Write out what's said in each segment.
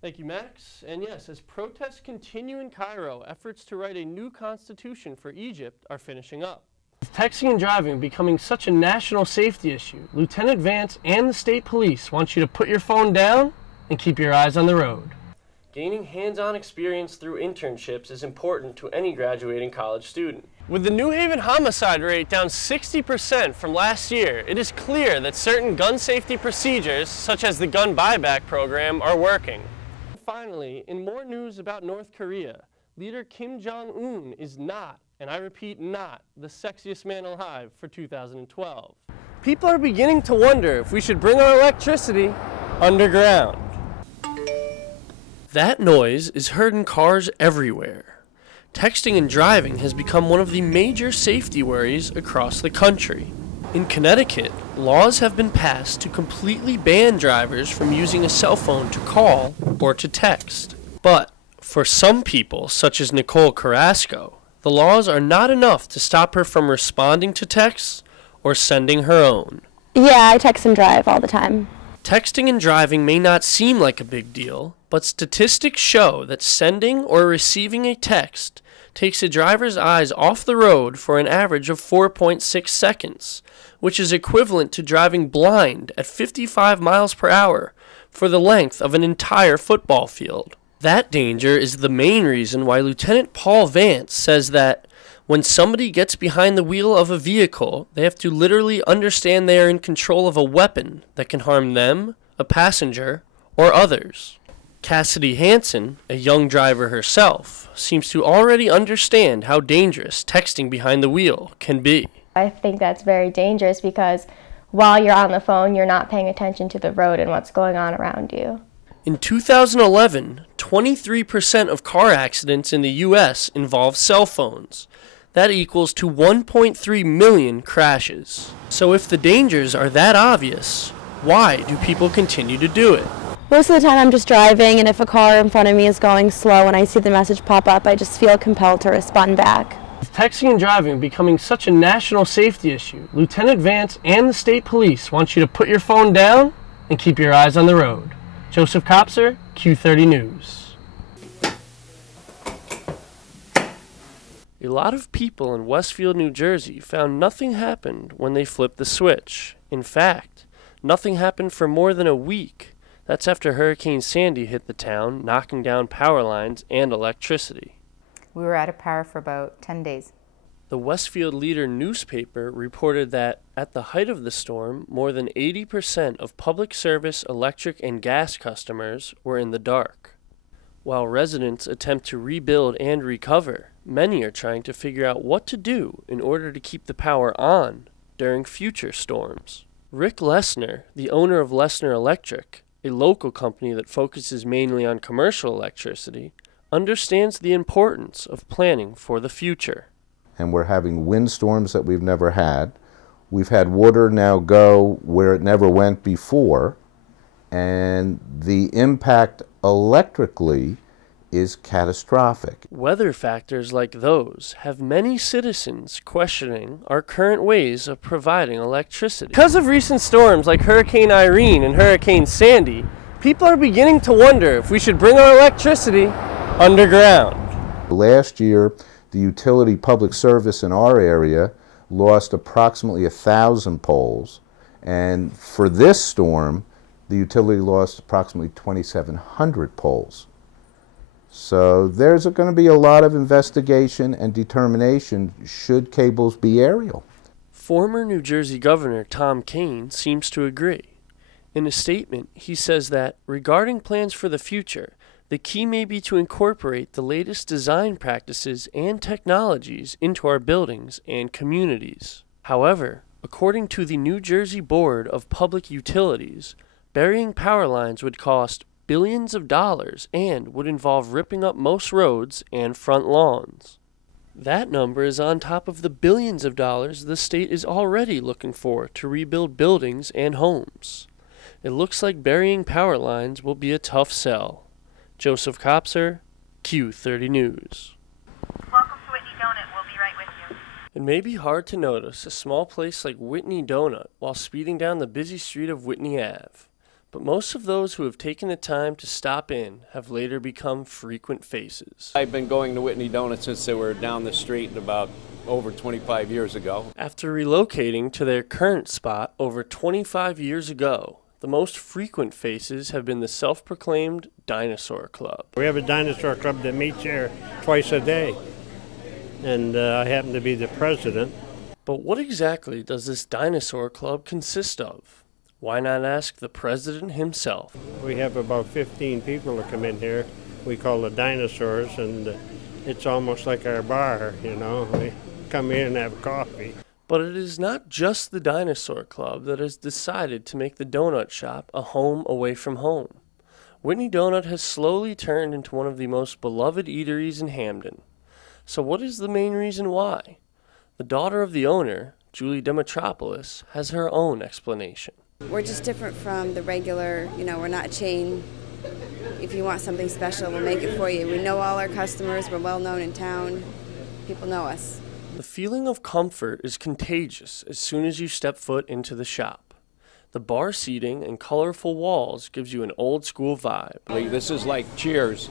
Thank you, Max. And yes, as protests continue in Cairo, efforts to write a new constitution for Egypt are finishing up. With texting and driving becoming such a national safety issue, Lieutenant Vance and the state police want you to put your phone down and keep your eyes on the road. Gaining hands-on experience through internships is important to any graduating college student. With the New Haven homicide rate down 60% from last year, it is clear that certain gun safety procedures, such as the gun buyback program, are working. Finally, in more news about North Korea, leader Kim Jong-un is not, and I repeat not, the sexiest man alive for 2012. People are beginning to wonder if we should bring our electricity underground. That noise is heard in cars everywhere. Texting and driving has become one of the major safety worries across the country. In Connecticut, laws have been passed to completely ban drivers from using a cell phone to call or to text. But for some people, such as Nicole Carrasco, the laws are not enough to stop her from responding to texts or sending her own. Yeah, I text and drive all the time. Texting and driving may not seem like a big deal, but statistics show that sending or receiving a text takes a driver's eyes off the road for an average of 4.6 seconds, which is equivalent to driving blind at 55 miles per hour for the length of an entire football field. That danger is the main reason why Lieutenant Paul Vance says that when somebody gets behind the wheel of a vehicle, they have to literally understand they are in control of a weapon that can harm them, a passenger, or others. Cassidy Hansen, a young driver herself, seems to already understand how dangerous texting behind the wheel can be. I think that's very dangerous because while you're on the phone, you're not paying attention to the road and what's going on around you. In 2011, 23% of car accidents in the U.S. involve cell phones. That equals to 1.3 million crashes. So if the dangers are that obvious, why do people continue to do it? Most of the time I'm just driving, and if a car in front of me is going slow and I see the message pop up, I just feel compelled to respond back. With texting and driving becoming such a national safety issue, Lieutenant Vance and the state police want you to put your phone down and keep your eyes on the road. Joseph Kopser, Q30 News. A lot of people in Westfield, New Jersey found nothing happened when they flipped the switch. In fact, nothing happened for more than a week. That's after Hurricane Sandy hit the town, knocking down power lines and electricity. We were out of power for about 10 days. The Westfield Leader newspaper reported that at the height of the storm, more than 80% of public service electric and gas customers were in the dark. While residents attempt to rebuild and recover, many are trying to figure out what to do in order to keep the power on during future storms. Rick Lesner, the owner of Lesner Electric, a local company that focuses mainly on commercial electricity, understands the importance of planning for the future. And we're having windstorms that we've never had. We've had water now go where it never went before, and the impact electrically is catastrophic. Weather factors like those have many citizens questioning our current ways of providing electricity. Because of recent storms like Hurricane Irene and Hurricane Sandy, people are beginning to wonder if we should bring our electricity underground. Last year, the utility public service in our area lost approximately 1,000 poles, and for this storm, the utility lost approximately 2,700 poles. So there's going to be a lot of investigation and determination should cables be aerial. Former New Jersey Governor Tom Kean seems to agree. In a statement, he says that, regarding plans for the future, the key may be to incorporate the latest design practices and technologies into our buildings and communities. However, according to the New Jersey Board of Public Utilities, burying power lines would cost billions of dollars and would involve ripping up most roads and front lawns. That number is on top of the billions of dollars the state is already looking for to rebuild buildings and homes. It looks like burying power lines will be a tough sell. Joseph Kopser, Q30 News. Welcome to Whitney Donut. We'll be right with you. It may be hard to notice a small place like Whitney Donut while speeding down the busy street of Whitney Ave. But most of those who have taken the time to stop in have later become frequent faces. I've been going to Whitney Donuts since they were down the street about over 25 years ago. After relocating to their current spot over 25 years ago, the most frequent faces have been the self-proclaimed Dinosaur Club. We have a dinosaur club that meets here twice a day, and I happen to be the president. But what exactly does this Dinosaur Club consist of? Why not ask the president himself? We have about 15 people that come in here. We call the dinosaurs, and it's almost like our bar, you know. We come in and have coffee. But it is not just the Dinosaur Club that has decided to make the donut shop a home away from home. Whitney Donut has slowly turned into one of the most beloved eateries in Hamden. So what is the main reason why? The daughter of the owner, Julie Demetropoulos, has her own explanation. We're just different from the regular, we're not a chain. If you want something special, we'll make it for you. We know all our customers, we're well known in town, people know us. The feeling of comfort is contagious as soon as you step foot into the shop. The bar seating and colorful walls gives you an old school vibe. This is like Cheers.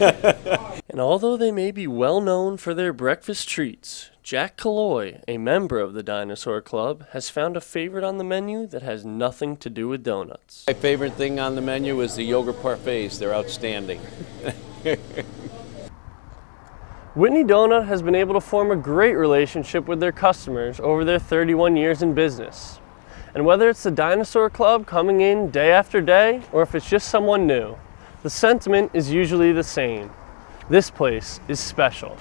And although they may be well known for their breakfast treats, Jack Calloy, a member of the Dinosaur Club, has found a favorite on the menu that has nothing to do with donuts. My favorite thing on the menu is the yogurt parfaits. They're outstanding. Whitney Donut has been able to form a great relationship with their customers over their 31 years in business. And whether it's the Dinosaur Club coming in day after day, or if it's just someone new, the sentiment is usually the same. This place is special.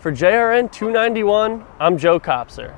For JRN 291, I'm Joe Kopser.